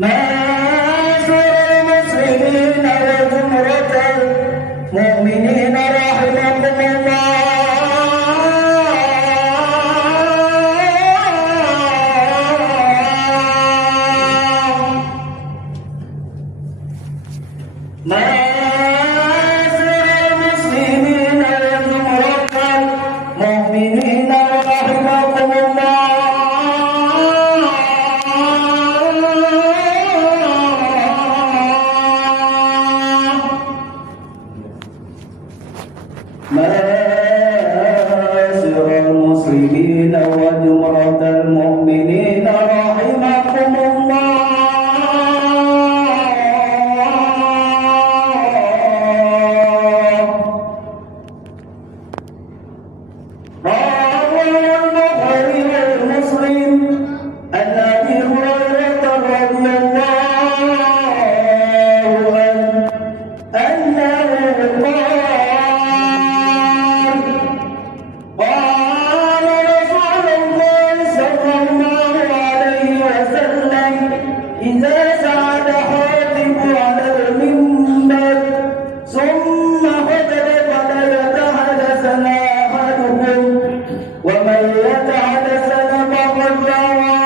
معاشر المسلمين وزمرة المؤمنين رحمكم الله. معاشر المسلمين وزمرة المؤمنين رحمكم الله. معاشر المسلمين وجمرة المؤمنين رحمكم الله. روى البخاري ومسلم عن أبي هريرة رضي الله عنه أنه قال رسول الله صلى الله عليه وسلم إذا صعد خاطب على المنبر ثم خطب فلا يتحدثن أحدكم ومن يتحدثن فقد غوى.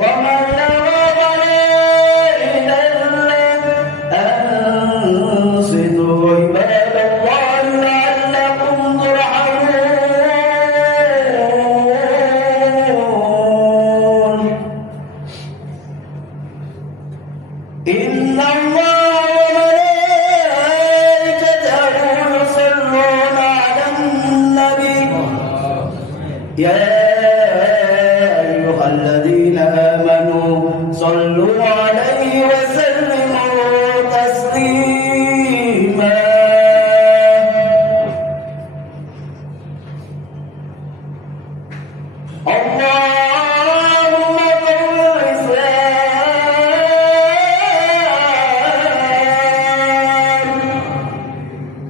ومن أنصتوا عباد الله لعلكم ترحمون. إن الله وملائكته يصلون على النبي يا أيها الذين آمنوا صلوا عليه وسلموا تسليما. اللهم قل الإسلام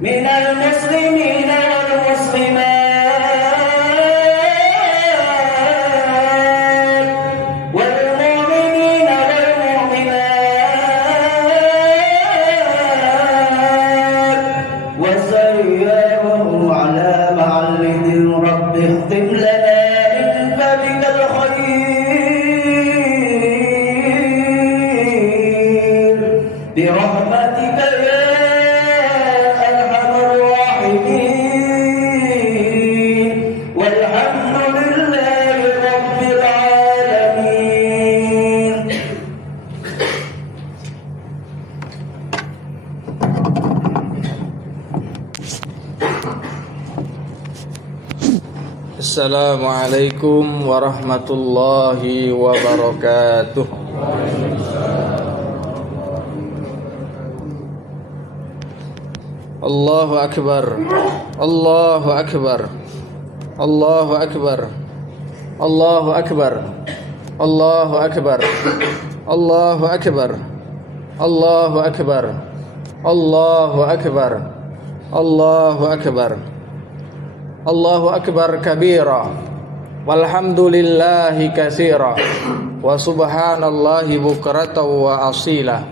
من المسلمين والمسلمات والمؤمنين والمؤمنات وسيرهم على معلد رب اختم لنا من بابك الخير برحمتك يا أرحم الراحمين والحمد لله رب العالمين. Assalamualaikum warahmatullahi wabarakatuh. Allahu akbar. Allahu akbar. Allahu akbar. Allahu akbar. Allahu akbar. Allahu akbar. Allahu akbar. Allahu akbar. Allahu akbar. Allahu akbar kabira walhamdulillahi katsira wa subhanallahi bukratan wa asila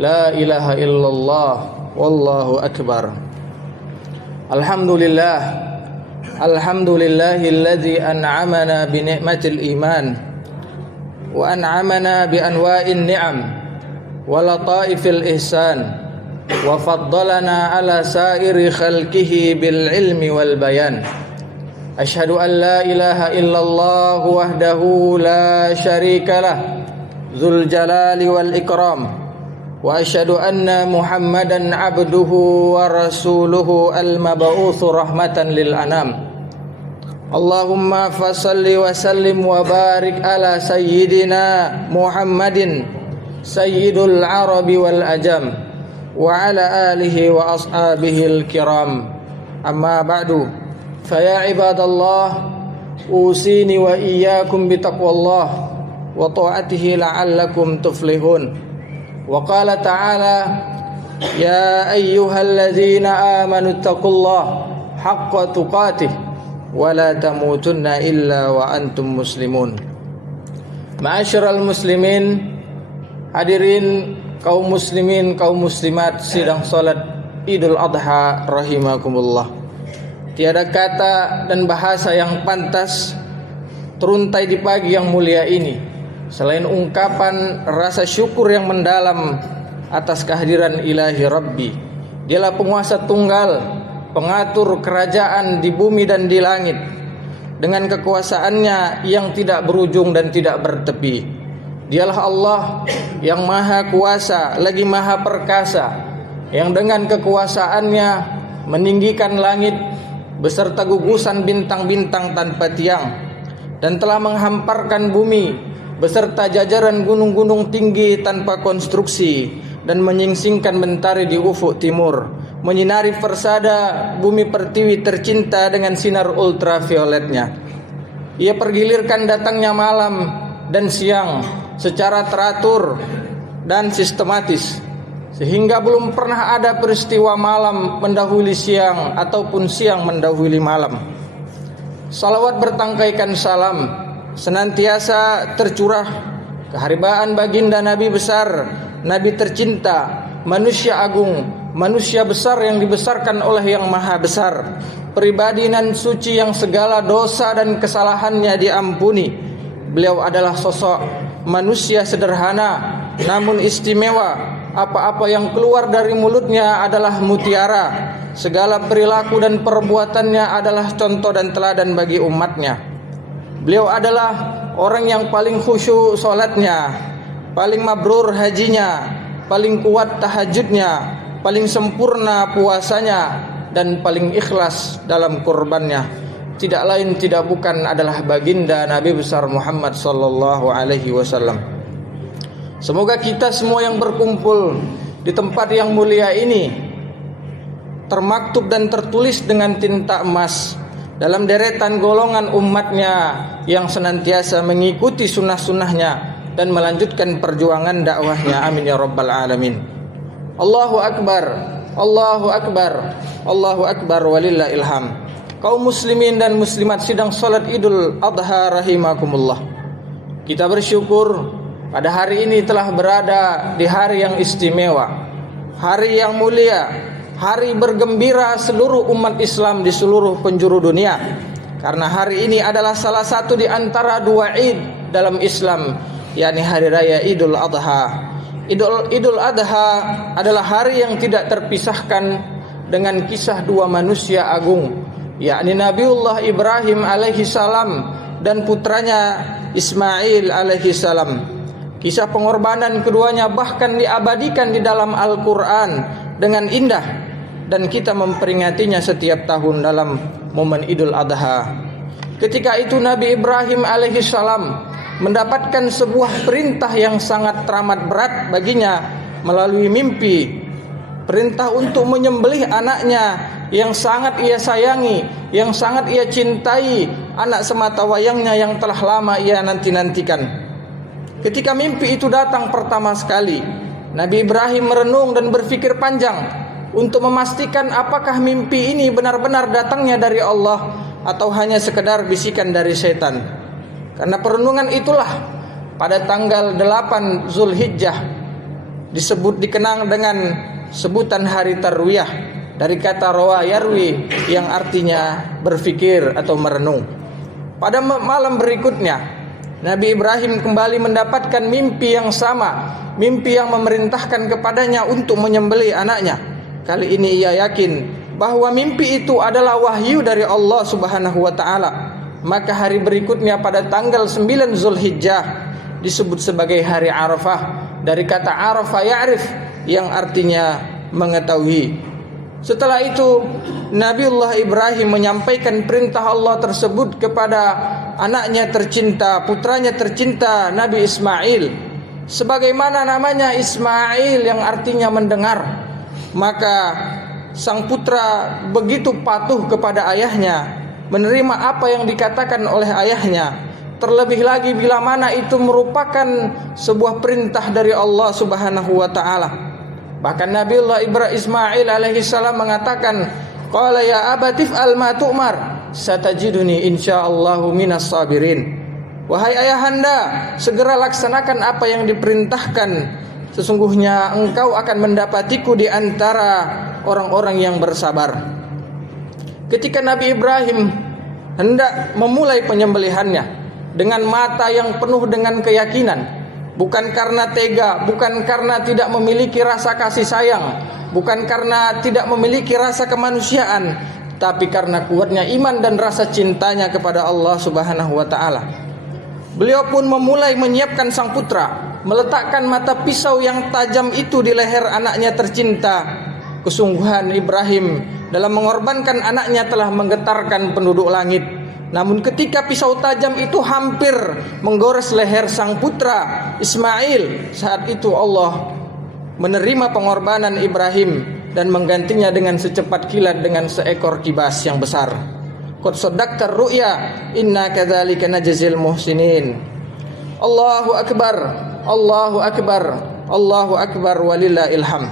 la ilaha illallah wallahu akbar. Alhamdulillah alladzi an'amana bi ni'matil iman wa an'amana bi anwa'in ni'am wa lataifil ihsan wa faddalana ala sairi khalqihi bil ilmi wal bayan. Asyhadu an la ilaha illallah wahdahu la syarika lah dzul jalali wal ikram wa asyhadu anna muhammadan abduhu wa rasuluhu al mab'utsu rahmatan lil anam. Allahumma fassalli wa sallim wa barik ala sayyidina Muhammadin sayyidul arabi wal ajam wa ala alihi wa ashabihil kiram. Amma ba'du, faya ibadallah, usini wa iyyakum bitaqwallah wa ta'atihi la'allakum tuflihun. Wa qala ta'ala, ya ayyuhalladzina amanu taqullaha haqqa tuqatih wa la tamutunna illa wa antum muslimun. Ma'asyiral muslimin, hadirin kaum muslimin, kaum muslimat sidang salat Idul Adha rahimakumullah. Tiada kata dan bahasa yang pantas teruntai di pagi yang mulia ini selain ungkapan rasa syukur yang mendalam atas kehadiran ilahi Rabbi. Dialah penguasa tunggal, pengatur kerajaan di bumi dan di langit, dengan kekuasaannya yang tidak berujung dan tidak bertepi. Dialah Allah yang maha kuasa lagi maha perkasa, yang dengan kekuasaannya meninggikan langit beserta gugusan bintang-bintang tanpa tiang, dan telah menghamparkan bumi beserta jajaran gunung-gunung tinggi tanpa konstruksi, dan menyingsingkan mentari di ufuk timur, menyinari persada bumi pertiwi tercinta dengan sinar ultravioletnya. Ia pergilirkan datangnya malam dan siang secara teratur dan sistematis, sehingga belum pernah ada peristiwa malam mendahului siang ataupun siang mendahului malam. Salawat bertangkaikan salam senantiasa tercurah keharibaan baginda Nabi besar, Nabi tercinta, manusia agung, manusia besar yang dibesarkan oleh yang maha besar, pribadi nan suci yang segala dosa dan kesalahannya diampuni. Beliau adalah sosok manusia sederhana namun istimewa. Apa-apa yang keluar dari mulutnya adalah mutiara. Segala perilaku dan perbuatannya adalah contoh dan teladan bagi umatnya. Beliau adalah orang yang paling khusyuk salatnya, paling mabrur hajinya, paling kuat tahajudnya, paling sempurna puasanya, dan paling ikhlas dalam kurbannya. Tidak lain tidak bukan adalah baginda Nabi besar Muhammad sallallahu alaihi wasallam. Semoga kita semua yang berkumpul di tempat yang mulia ini termaktub dan tertulis dengan tinta emas dalam deretan golongan umatnya yang senantiasa mengikuti sunnah-sunnahnya dan melanjutkan perjuangan dakwahnya. Amin ya rabbal alamin. Allahu akbar, Allahu akbar, Allahu akbar walillahil hamd. Kaum muslimin dan muslimat sidang salat Idul Adha rahimakumullah. Kita bersyukur pada hari ini telah berada di hari yang istimewa, hari yang mulia, hari bergembira seluruh umat Islam di seluruh penjuru dunia. Karena hari ini adalah salah satu di antara dua Id dalam Islam, yakni hari raya Idul Adha. Idul Adha adalah hari yang tidak terpisahkan dengan kisah dua manusia agung, yakni Nabiullah Ibrahim alaihi salam dan putranya Ismail alaihi salam. Kisah pengorbanan keduanya bahkan diabadikan di dalam Al-Quran dengan indah, dan kita memperingatinya setiap tahun dalam momen Idul Adha. Ketika itu Nabi Ibrahim alaihi salam mendapatkan sebuah perintah yang sangat teramat berat baginya melalui mimpi. Perintah untuk menyembelih anaknya yang sangat ia sayangi, yang sangat ia cintai, anak semata wayangnya yang telah lama ia nanti-nantikan. Ketika mimpi itu datang pertama sekali, Nabi Ibrahim merenung dan berpikir panjang untuk memastikan apakah mimpi ini benar-benar datangnya dari Allah atau hanya sekedar bisikan dari setan. Karena perenungan itulah pada tanggal 8 Zulhijjah dikenang dengan sebutan hari Tarwiyah, dari kata rawa yarwi yang artinya berpikir atau merenung. Pada malam berikutnya Nabi Ibrahim kembali mendapatkan mimpi yang sama, mimpi yang memerintahkan kepadanya untuk menyembelih anaknya. Kali ini ia yakin bahwa mimpi itu adalah wahyu dari Allah Subhanahu wa taala. Maka hari berikutnya pada tanggal 9 Zulhijjah disebut sebagai hari Arafah, dari kata Arafah ya'rif yang artinya mengetahui. Setelah itu Nabiullah Ibrahim menyampaikan perintah Allah tersebut kepada anaknya tercinta, putranya tercinta Nabi Ismail. Sebagaimana namanya Ismail yang artinya mendengar, maka sang putra begitu patuh kepada ayahnya, menerima apa yang dikatakan oleh ayahnya. Terlebih lagi bila mana itu merupakan sebuah perintah dari Allah Subhanahu wa taala. Bahkan Nabiullah Ismail alaihi salam mengatakan, Qala ya abati fa'al ma tu'mar satajiduni insyaallahu minas sabirin. Wahai ayahanda, segera laksanakan apa yang diperintahkan. Sesungguhnya engkau akan mendapatiku di antara orang-orang yang bersabar. Ketika Nabi Ibrahim hendak memulai penyembelihannya dengan mata yang penuh dengan keyakinan, bukan karena tega, bukan karena tidak memiliki rasa kasih sayang, bukan karena tidak memiliki rasa kemanusiaan, tapi karena kuatnya iman dan rasa cintanya kepada Allah Subhanahu wa taala. Beliau pun memulai menyiapkan sang putra, meletakkan mata pisau yang tajam itu di leher anaknya tercinta. Kesungguhan Ibrahim dalam mengorbankan anaknya telah menggetarkan penduduk langit. Namun ketika pisau tajam itu hampir menggores leher sang putra Ismail, saat itu Allah menerima pengorbanan Ibrahim dan menggantinya dengan secepat kilat dengan seekor kibas yang besar. Qad saddaqta ru'ya inna kadzalika najzil muhsinin. Allahu akbar, Allahu akbar, Allahu akbar walillahil hamd.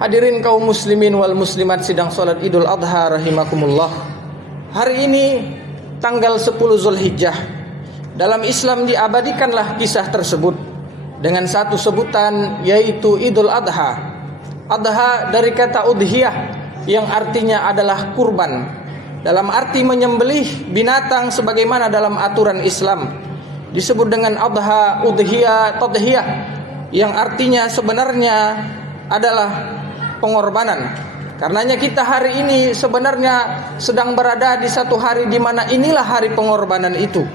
Hadirin kaum muslimin wal muslimat sidang salat Idul Adha rahimakumullah. Hari ini tanggal 10 Zulhijjah. Dalam Islam diabadikanlah kisah tersebut dengan satu sebutan, yaitu Idul Adha. Adha dari kata udhiyah yang artinya adalah kurban, dalam arti menyembelih binatang sebagaimana dalam aturan Islam. Disebut dengan adha, udhiyah, tadhiyah, yang artinya sebenarnya adalah pengorbanan. Karenanya kita hari ini sebenarnya sedang berada di satu hari di mana inilah hari pengorbanan itu.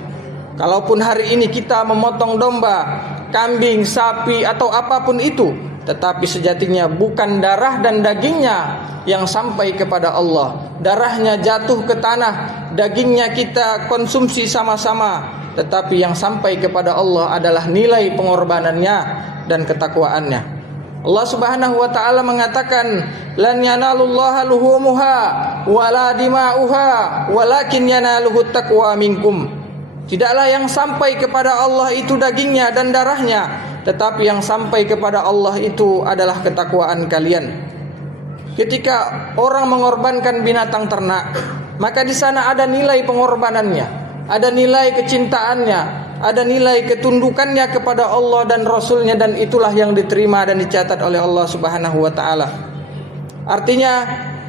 Kalaupun hari ini kita memotong domba, kambing, sapi atau apapun itu, tetapi sejatinya bukan darah dan dagingnya yang sampai kepada Allah. Darahnya jatuh ke tanah, dagingnya kita konsumsi sama-sama, tetapi yang sampai kepada Allah adalah nilai pengorbanannya dan ketakwaannya. Allah Subhanahu wa taala mengatakan, lan yanalullaha luhumuha wala dima'uha walakin yanaluhu taqwa minkum. Tidaklah yang sampai kepada Allah itu dagingnya dan darahnya, tetapi yang sampai kepada Allah itu adalah ketakwaan kalian. Ketika orang mengorbankan binatang ternak, maka di sana ada nilai pengorbanannya, ada nilai kecintaannya, ada nilai ketundukannya kepada Allah dan Rasulnya, dan itulah yang diterima dan dicatat oleh Allah Subhanahu wa ta'ala. Artinya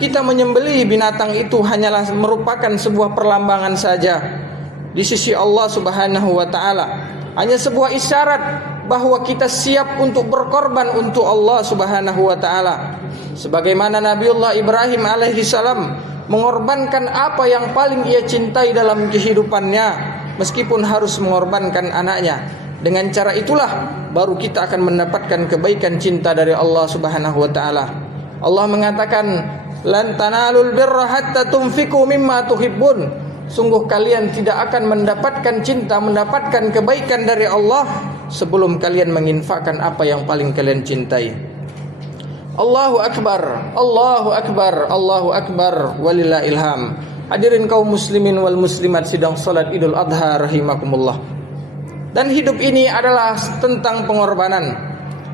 kita menyembelih binatang itu hanyalah merupakan sebuah perlambangan saja di sisi Allah Subhanahu wa ta'ala. Hanya sebuah isyarat bahwa kita siap untuk berkorban untuk Allah Subhanahu wa ta'ala. Sebagaimana Nabiullah Ibrahim alaihi salam mengorbankan apa yang paling ia cintai dalam kehidupannya, meskipun harus mengorbankan anaknya. Dengan cara itulah baru kita akan mendapatkan kebaikan cinta dari Allah Subhanahu wa taala. Allah mengatakan, lan tanalul birra hatta tunfiqu mimma tuhibbun. Sungguh kalian tidak akan mendapatkan cinta, mendapatkan kebaikan dari Allah sebelum kalian menginfakkan apa yang paling kalian cintai. Allahu akbar, Allahu akbar, Allahu akbar walillahil hamd. Hadirin kaum muslimin wal muslimat sidang salat Idul Adha rahimakumullah. Dan hidup ini adalah tentang pengorbanan.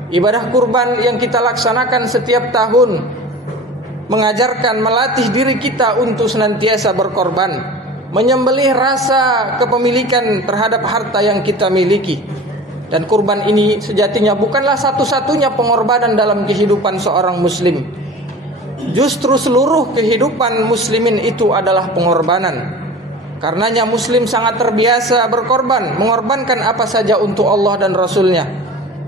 Ibadah kurban yang kita laksanakan setiap tahun mengajarkan, melatih diri kita untuk senantiasa berkorban, menyembelih rasa kepemilikan terhadap harta yang kita miliki. Dan kurban ini sejatinya bukanlah satu-satunya pengorbanan dalam kehidupan seorang muslim. Justru seluruh kehidupan muslimin itu adalah pengorbanan. Karenanya muslim sangat terbiasa berkorban, mengorbankan apa saja untuk Allah dan Rasulnya.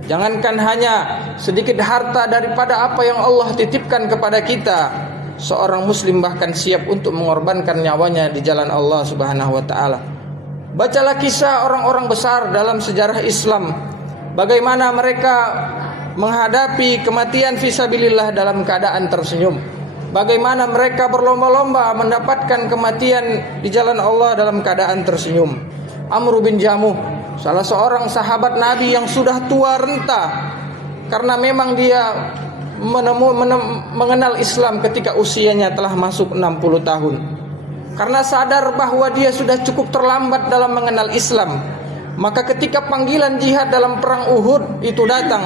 Jangankan hanya sedikit harta daripada apa yang Allah titipkan kepada kita, seorang muslim bahkan siap untuk mengorbankan nyawanya di jalan Allah Subhanahu wa taala. Bacalah kisah orang-orang besar dalam sejarah Islam, bagaimana mereka menghadapi kematian fisabilillah dalam keadaan tersenyum, bagaimana mereka berlomba-lomba mendapatkan kematian di jalan Allah dalam keadaan tersenyum. Amr bin Jamuh, salah seorang sahabat Nabi yang sudah tua renta, karena memang dia mengenal Islam ketika usianya telah masuk 60 tahun. Karena sadar bahwa dia sudah cukup terlambat dalam mengenal Islam, maka ketika panggilan jihad dalam perang Uhud itu datang,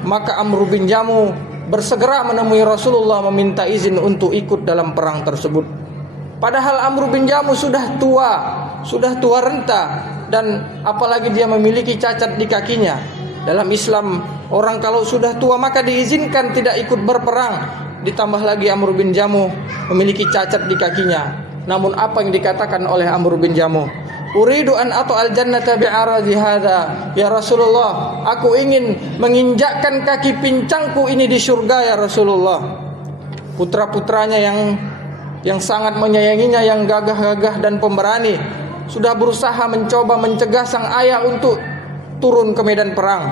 maka Amr bin Jamuh bersegera menemui Rasulullah meminta izin untuk ikut dalam perang tersebut. Padahal Amr bin Jamuh sudah tua renta, dan apalagi dia memiliki cacat di kakinya. Dalam Islam, orang kalau sudah tua maka diizinkan tidak ikut berperang. Ditambah lagi Amr bin Jamuh memiliki cacat di kakinya. Namun apa yang dikatakan oleh Amr bin Jamuh? Uridu an ata'al jannata bi'aradi hadha. Ya Rasulullah, aku ingin menginjakkan kaki pincangku ini di surga ya Rasulullah. Putra-putranya yang sangat menyayanginya, yang gagah-gagah dan pemberani, sudah berusaha mencoba mencegah sang ayah untuk turun ke medan perang.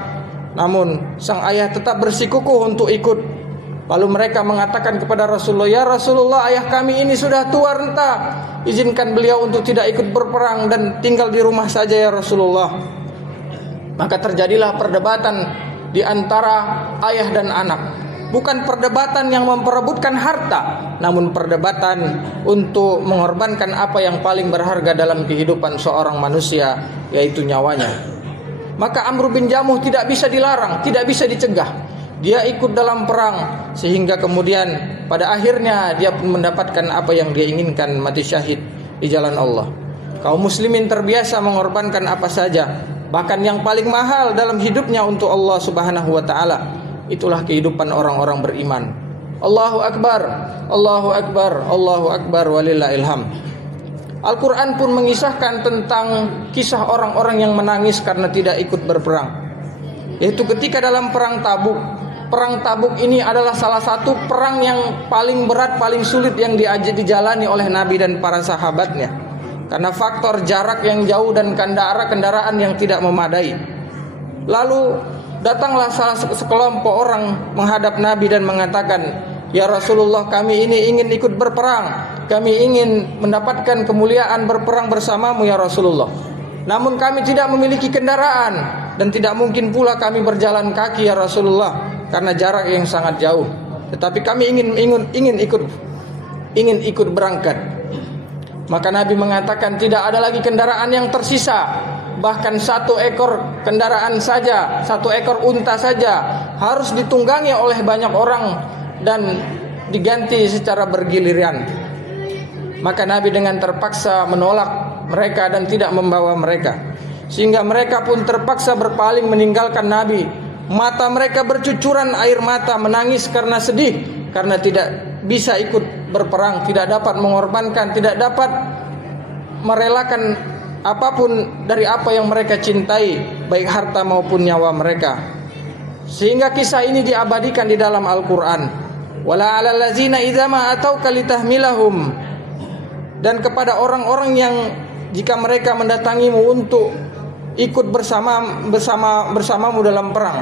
Namun sang ayah tetap bersikukuh untuk ikut. Lalu mereka mengatakan kepada Rasulullah, "Ya Rasulullah, ayah kami ini sudah tua renta. Izinkan beliau untuk tidak ikut berperang dan tinggal di rumah saja ya Rasulullah." Maka terjadilah perdebatan di antara ayah dan anak. Bukan perdebatan yang memperebutkan harta, namun perdebatan untuk mengorbankan apa yang paling berharga dalam kehidupan seorang manusia, yaitu nyawanya. Maka Amr bin Jamuh tidak bisa dilarang, tidak bisa dicegah. Dia ikut dalam perang, sehingga kemudian pada akhirnya dia pun mendapatkan apa yang dia inginkan, mati syahid di jalan Allah. Kaum muslimin terbiasa mengorbankan apa saja, bahkan yang paling mahal dalam hidupnya untuk Allah Subhanahu wa taala. Itulah kehidupan orang-orang beriman. Allahu Akbar, Allahu Akbar, Allahu Akbar, walillahil hamd. Al-Quran pun mengisahkan tentang kisah orang-orang yang menangis karena tidak ikut berperang, yaitu ketika dalam perang Tabuk. Perang Tabuk ini adalah salah satu perang yang paling berat, paling sulit yang dijalani oleh Nabi dan para sahabatnya, karena faktor jarak yang jauh dan kendaraan yang tidak memadai. Lalu datanglah salah sekelompok orang menghadap Nabi dan mengatakan, "Ya Rasulullah, kami ini ingin ikut berperang. Kami ingin mendapatkan kemuliaan berperang bersamamu ya Rasulullah. Namun kami tidak memiliki kendaraan dan tidak mungkin pula kami berjalan kaki ya Rasulullah, karena jarak yang sangat jauh. Tetapi kami ingin ikut berangkat." Maka Nabi mengatakan, tidak ada lagi kendaraan yang tersisa. Bahkan satu ekor kendaraan saja, satu ekor unta saja harus ditunggangi oleh banyak orang dan diganti secara bergiliran. Maka Nabi dengan terpaksa menolak mereka dan tidak membawa mereka, sehingga mereka pun terpaksa berpaling meninggalkan Nabi. Mata mereka bercucuran air mata, menangis karena sedih, karena tidak bisa ikut berperang, tidak dapat mengorbankan, tidak dapat merelakan apapun dari apa yang mereka cintai, baik harta maupun nyawa mereka. Sehingga kisah ini diabadikan di dalam Al-Quran. Wala 'alal ladzina idza ma atauka litahmilahum. Dan kepada orang-orang yang jika mereka mendatangimu untuk ikut bersamamu dalam perang,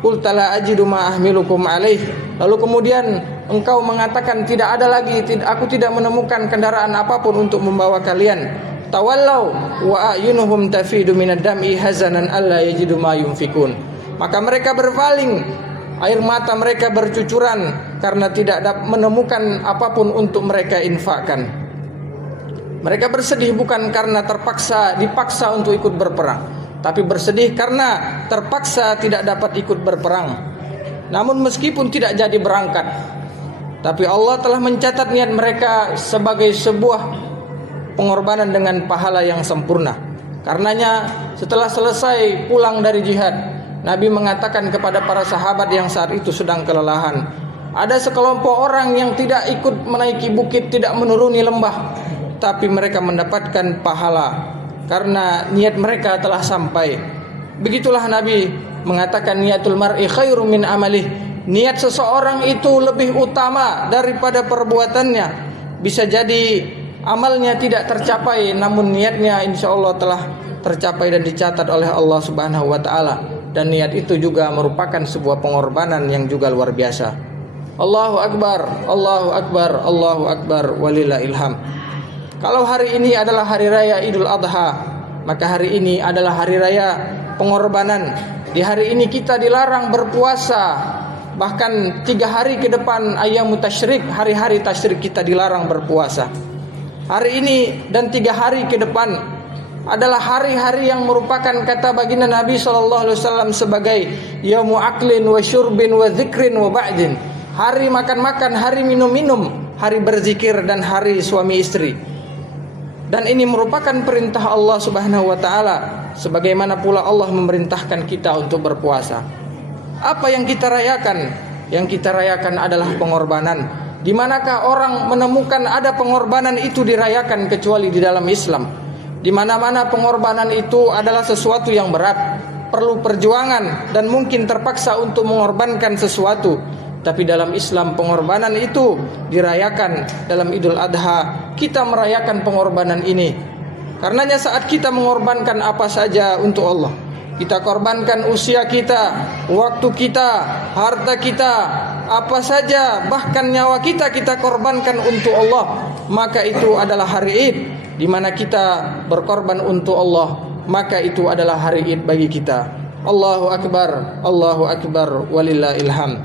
qul la ajidu ma ahmilukum alaih. Lalu kemudian engkau mengatakan, tidak ada lagi, aku tidak menemukan kendaraan apapun untuk membawa kalian. Tawallau wa ayunuhum tafidu minad dam'i hazanan alla yajidu ma yunfikun. Maka mereka berpaling, air mata mereka bercucuran karena tidak menemukan apapun untuk mereka infakkan. Mereka bersedih bukan karena dipaksa untuk ikut berperang, tapi bersedih karena terpaksa tidak dapat ikut berperang. Namun meskipun tidak jadi berangkat, tapi Allah telah mencatat niat mereka sebagai sebuah pengorbanan dengan pahala yang sempurna. Karenanya setelah selesai pulang dari jihad, Nabi mengatakan kepada para sahabat yang saat itu sedang kelelahan, ada sekelompok orang yang tidak ikut menaiki bukit, tidak menuruni lembah, tapi mereka mendapatkan pahala karena niat mereka telah sampai. Begitulah Nabi mengatakan, niatul mar'i khairum min amalih. Niat seseorang itu lebih utama daripada perbuatannya. Bisa jadi amalnya tidak tercapai, namun niatnya insya Allah telah tercapai dan dicatat oleh Allah Subhanahu wa taala. Dan niat itu juga merupakan sebuah pengorbanan yang juga luar biasa. Allahu Akbar, Allahu Akbar, Allahu Akbar, walillahil hamd. Kalau hari ini adalah hari raya Idul Adha, maka hari ini adalah hari raya pengorbanan. Di hari ini kita dilarang berpuasa. Bahkan 3 hari ke depan ayyamut tasyrik, hari-hari tasyrik kita dilarang berpuasa. Hari ini dan 3 hari ke depan adalah hari-hari yang merupakan kata baginda Nabi SAW sebagai yaumu aklin wa syurbin wa dzikrin wa ba'din, hari makan-makan, hari minum-minum, hari berzikir, dan hari suami istri. Dan ini merupakan perintah Allah Subhanahu wa taala, sebagaimana pula Allah memerintahkan kita untuk berpuasa. Apa yang kita rayakan? Yang kita rayakan adalah pengorbanan. Di manakah orang menemukan ada pengorbanan itu dirayakan kecuali di dalam Islam? Di mana-mana pengorbanan itu adalah sesuatu yang berat, perlu perjuangan dan mungkin terpaksa untuk mengorbankan sesuatu. Tapi dalam Islam pengorbanan itu dirayakan. Dalam Idul Adha kita merayakan pengorbanan ini. Karenanya saat kita mengorbankan apa saja untuk Allah, kita korbankan usia kita, waktu kita, harta kita, apa saja, bahkan nyawa kita korbankan untuk Allah, maka itu adalah hari Id. Di mana kita berkorban untuk Allah, maka itu adalah hari Id bagi kita. Allahu Akbar, Allahu Akbar, walillahil hamd.